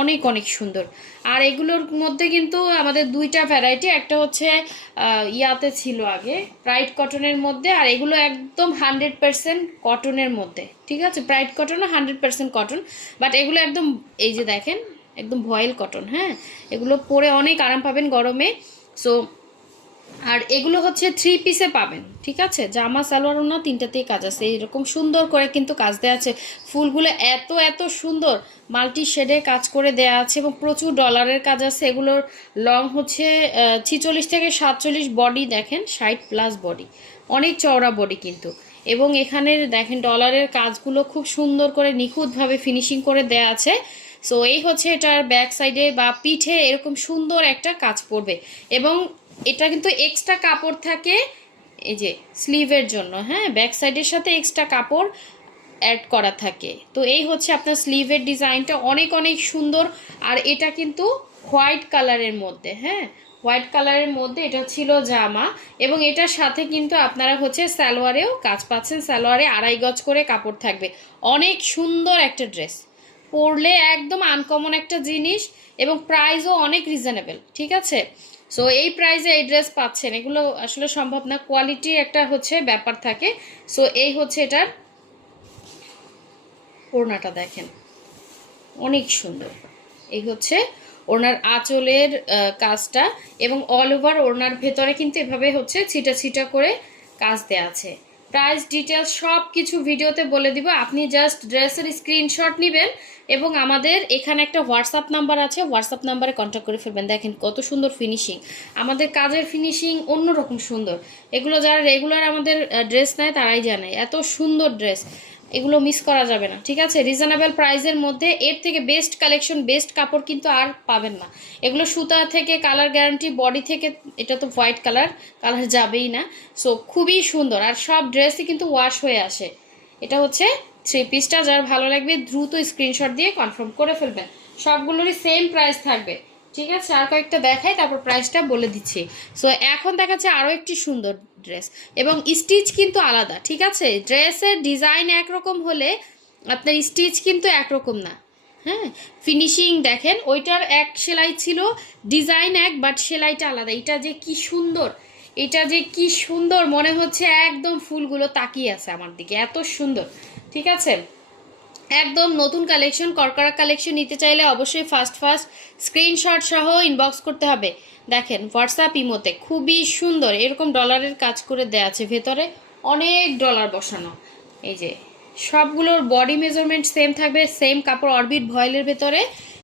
অনেক অনেক সুন্দর। আর এগুলোর মধ্যে কিন্তু আমাদের দুইটা ভ্যারাইটি, একটা হচ্ছে ইয়াতে ছিল আগে প্রাইড কটনের মধ্যে, আর এগুলো একদম 100% কটনের মধ্যে, ঠিক আছে? প্রাইড কটনও 100% কটন, বাট এগুলো একদম, এই যে দেখেন, একদম ভয়েল কটন। হ্যাঁ, এগুলো পরে অনেক আরাম পাবেন গরমে। সো আর এগুলো হচ্ছে 3 পিসে পাবেন, ঠিক আছে? জামা সালোয়ার ওড়না তিনটাতেই কাজ আছে, এরকম সুন্দর করে কিন্তু কাজ দেওয়া আছে। ফুলগুলো এত এত সুন্দর মাল্টি শেডে কাজ করে দেয়া আছে এবং প্রচুর ডলারের কাজ আছে। এগুলোর লং হচ্ছে 46 থেকে 47, বডি দেখেন 60+ বডি, অনেক চওড়া বডি কিন্তু। এবং এখানের দেখেন ডলারের কাজগুলো খুব সুন্দর করে নিখুঁতভাবে ফিনিশিং করে দেয়া আছে। সো এই হচ্ছে এটার ব্যাক সাইডে বা পিঠে এরকম সুন্দর একটা কাজ পড়বে। এবং এটা কিন্তু এক্সট্রা কাপড় থাকে এই যে স্লিভের জন্য। হ্যাঁ, ব্যাক সাইডের সাথে এক্সট্রা কাপড় অ্যাড করা থাকে। তো এই হচ্ছে আপনার স্লিভের ডিজাইনটা, অনেক অনেক সুন্দর। আর এটা কিন্তু হোয়াইট কালারের মধ্যে, হ্যাঁ, হোয়াইট কালারের মধ্যে এটা ছিল জামা। এবং এটার সাথে কিন্তু আপনারা হচ্ছে সালোয়ারেও কাজ পাচ্ছেন, সালোয়ারে 2.5 গজ করে কাপড় থাকবে। অনেক সুন্দর একটা ড্রেস, পরলে একদম আনকমন একটা জিনিস, এবং প্রাইসও অনেক রিজনেবল, ঠিক আছে? সো এই প্রাইসে এই ড্রেস পাচ্ছেন, এগুলো আসলে সম্ভব না, কোয়ালিটির একটা হচ্ছে ব্যাপার থাকে। সো এই হচ্ছে এটার ওড়নাটা দেখেন, অনেক সুন্দর। এই হচ্ছে ওড়নার আঁচলের কাজটা, এবং অল ওভার ওড়নার ভেতরে কিন্তু এভাবে হচ্ছে ছিটা ছিটা করে কাজ দেওয়া আছে। প্রাইস ডিটেলস সব কিছু ভিডিওতে বলে দিব, আপনি জাস্ট ড্রেসের স্ক্রিনশট নেবেন এবং আমাদের এখানে একটা হোয়াটসঅ্যাপ নাম্বার আছে, হোয়াটসঅ্যাপ নাম্বারে কন্ট্যাক্ট করে ফেলবেন। দেখেন কত সুন্দর ফিনিশিং, আমাদের কাজের ফিনিশিং অন্যরকম সুন্দর। এগুলো যারা রেগুলার আমাদের ড্রেস নেয় তারাই জানে এত সুন্দর ড্রেস, এগুলো মিস করা যাবে না, ঠিক আছে? রিজনেবল প্রাইসের মধ্যে এর থেকে বেস্ট কালেকশন, বেস্ট কাপড় কিন্তু আর পাবেন না। এগুলো সুতা থেকে কালার গ্যারান্টি, বডি থেকে, এটা তো হোয়াইট কালার, কালার যাবেই না। সো খুবই সুন্দর, আর সব ড্রেসই কিন্তু ওয়াশ হয়ে আসে। এটা হচ্ছে 3 পিসটা, যার ভালো লাগবে দ্রুত স্ক্রিনশট দিয়ে কনফার্ম করে ফেলবেন। সবগুলোরই সেম প্রাইস থাকবে, ঠিক আছে? আর কয়েকটা দেখাই, তারপর প্রাইসটা বলে দিচ্ছি। সো এখন দেখাচ্ছে আরও একটি সুন্দর ড্রেস, এবং স্টিচ কিন্তু আলাদা, ঠিক আছে? ড্রেসের ডিজাইন একরকম হলে আপনার স্টিচ কিন্তু একরকম না। হ্যাঁ, ফিনিশিং দেখেন, ওইটার এক সেলাই ছিল, ডিজাইন এক, বাট সেলাইটা আলাদা। এটা যে কি সুন্দর, এটা যে কি সুন্দর, মনে হচ্ছে একদম ফুলগুলো তাকিয়ে আছে আমার দিকে, এত সুন্দর, ঠিক আছে? একদম নতুন কালেকশন, করকরা কালেকশন নিতে চাইলে অবশ্যই ফার্স্ট ফার্স্ট স্ক্রিনশট সহ ইনবক্স করতে হবে। দেখেন হোয়াটসঅ্যাপ ইমোতে খুবই সুন্দর এরকম ডলারের কাজ করে দেয়া আছে, ভেতরে অনেক ডলার বসানো। এই যে সবগুলোর বডি মেজারমেন্ট সেম থাকবে, সেম কাপড়, অরবিট ভয়েলের ভেতরে।